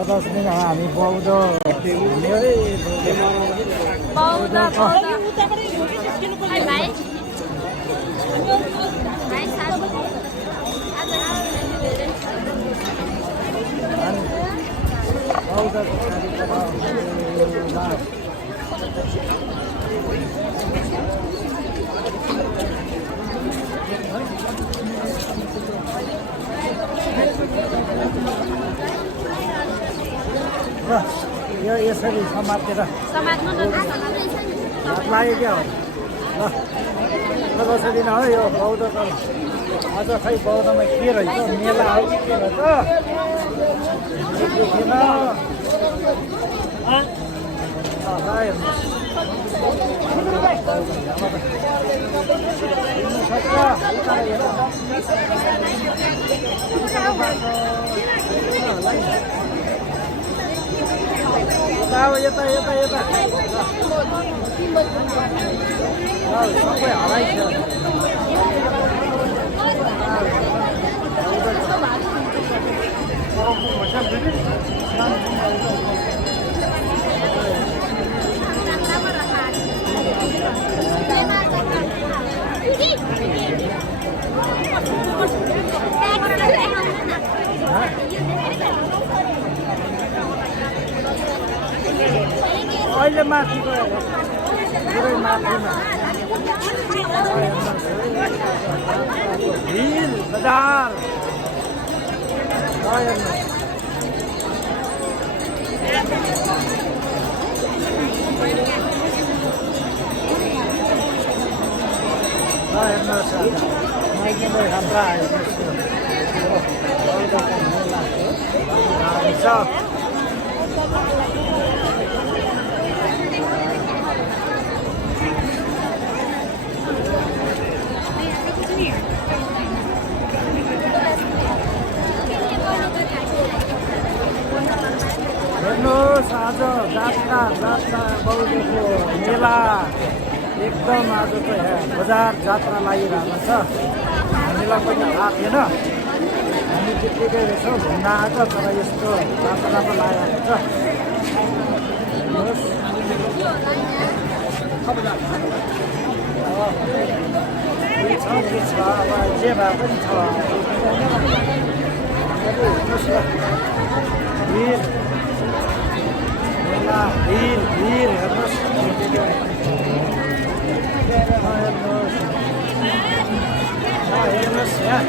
50 दिन हामी बौद्ध यो यसरी समातेर समात्नु न हात लाग्यो क्या हो ल 50 दिन हो यो बौद्ध त अझ खै बौद्धमा के रहेछ मेला हो कि के रहेछ देखिन यता यता यता सबै हराइन्छ अहिले माथि गयो पुरै माथिमा हिल बजार हेर्नुहोस् माइकमै हाम्रा हेर्नुहोस् आज जात्रा बौद्धको मेला एकदम आज त बजार जात्रा लागिरहेको छ हामीलाई पनि थाहा थिएन हामी त्यत्तिकै रहेछौँ घुम्न आएको तर यस्तो जात्रामा लागेको छ हेर्नुहोस् छ के छ अब जे भए पनि छ हेर्नुहोस् ल भिड मेला भिड हेर्नुहोस् हेर्नुहोस् यहाँ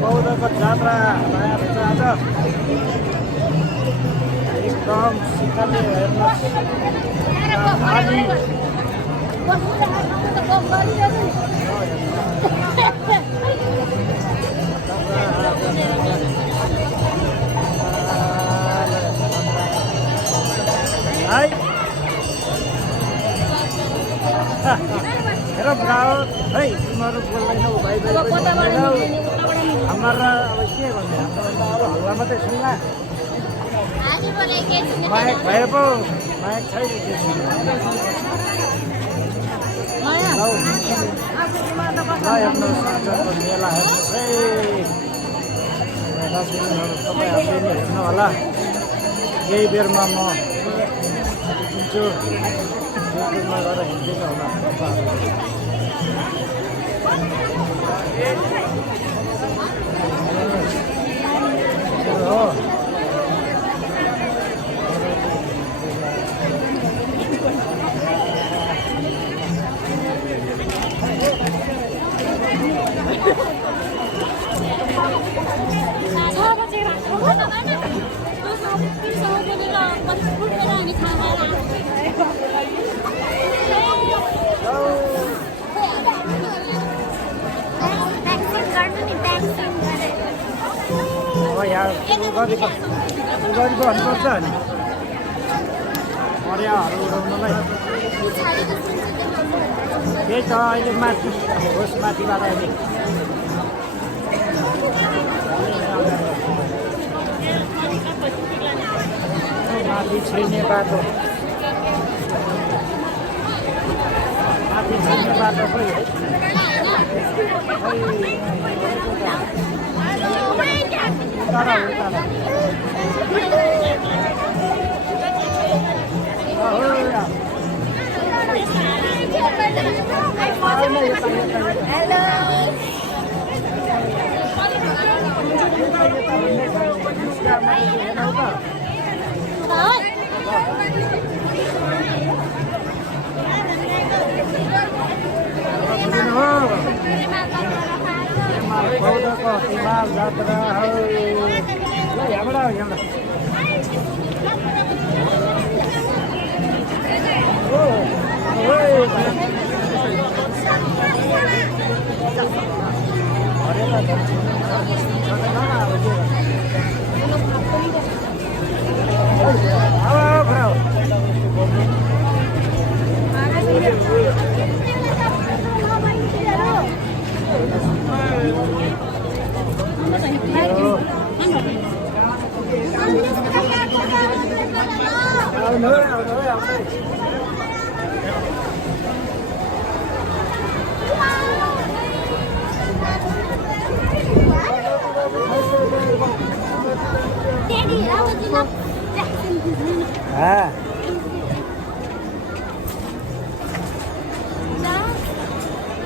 बौद्धको जात्रा लागेको छ आज एकदम शीतलले हेर्नुहोस् हेर ब्राउ है तिमीहरू बोल्दैनौ भाइ हाम्रो अब के भन्ने हाम्रो अब हल्ला मात्रै सुन्ला माइक भए पो माइक छैन हेर्नुहोस् मेला हेर्नुहोस् है तपाईँहरूले नि हेर्नु होला यही बेरमा म दिन्छु युट्युबमा गएर हिँड्दिनँ होला हो गरेको भन्नुपर्छ नि पर्याहरू उडाउनलाई त्यही त अहिले माथि होस् माथिबाट अहिले माथि छिर्ने बाटो माथि छिर्ने बाटो खोइ है उतारा उतारा बौद्धको हिमाल जात्रा यहाँबाट यहाँबाट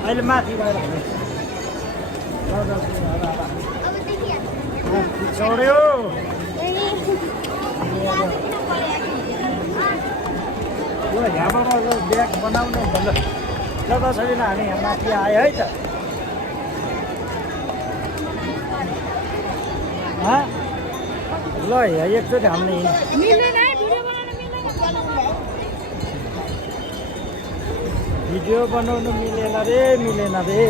अहिले माथि गएर चढ्यो यहाँबाट ब्याग बनाउनु भन्दा जता छैन हामी यहाँ माथि आयो है त ल यहाँ एकचोटि हामीले भिडियो बनाउनु मिलेन रे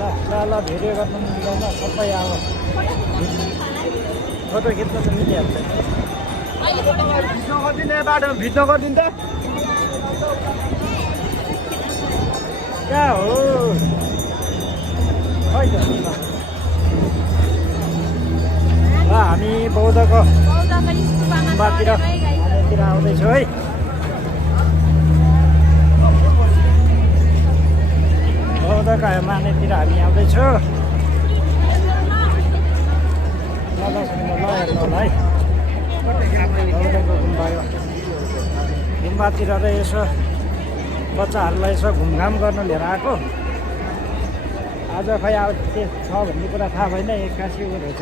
ल भिडियो गर्न मिल्दैन सबै अब फोटो खिच्न त मिलिहाल्छ बाटोमा भिड्न गरिदिनु त कहाँ हो खै त हामी बौद्धको बातिर आउँदैछौँ है बौद्धको मानेतिर हामी आउँदैछौँ ल हेर्नु होला है बौद्धको गुम्बा यो गुम्बातिर र यसो बच्चाहरूलाई यसो घुमघाम गर्नु लिएर आएको आज खै अब के छ भन्ने कुरा थाहा भएन एक्कासी उ रहेछ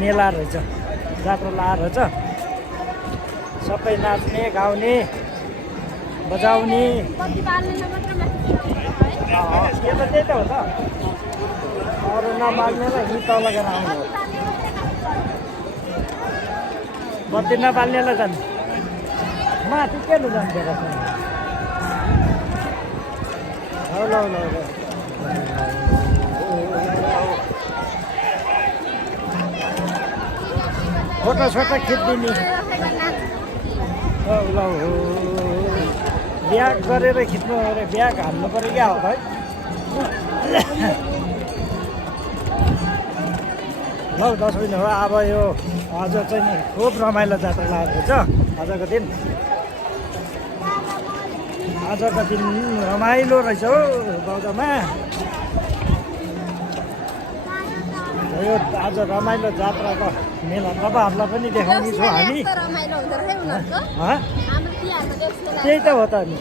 मेला रहेछ जात्रा लाएर रहेछ सबै नाच्ने गाउने बजाउने यो त त्यही त हो त अरू नबाल्नेलाई यहीँ तल लगेर आउनु बत्ती नबाल्नेलाई जानु माथि के लु जानु दिएर ल फोटो सोटो खिचिदिने ल ब्याग गरेर खिच्नु अरे ब्याग हाल्नु पऱ्यो क्या हो भाइ ल दसैँ हो अब यो आज चाहिँ नि खुब रमाइलो जात्रा लागेको छ आजको दिन रमाइलो रहेछ हो बौद्धमा यो आज रमाइलो जात्राको मेला तपाईँहरूलाई पनि देखाउने छौँ हामी त्यही त हो त नि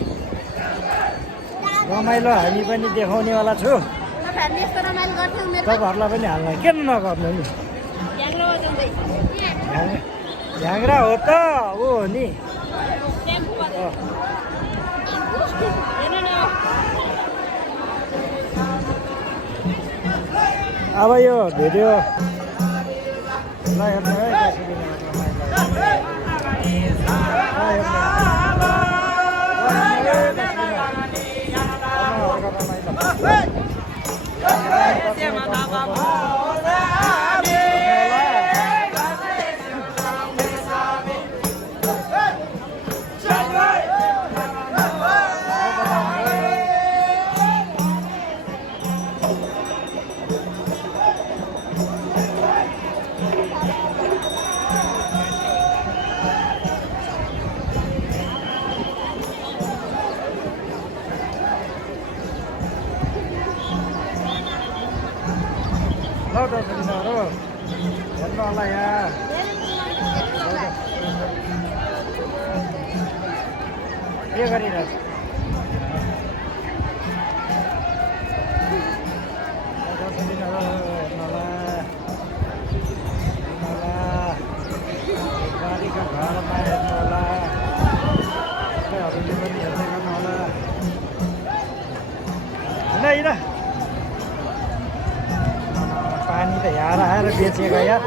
रमाइलो हामी पनि देखाउनेवाला छु तपाईँहरूलाई पनि हाल्न किन नगर्नु नि झ्याङ्ग्रा हो त ऊ हो नि अब यो भिडियो ल हेर्नु है हेर्नु होला यहाँ के गरिरहेछ गाडीको घरमा हेर्नु होला सबैहरूले पनि हेर्दै गर्नु होला होइन पानी त यहाँ आएर बेचेको यहाँ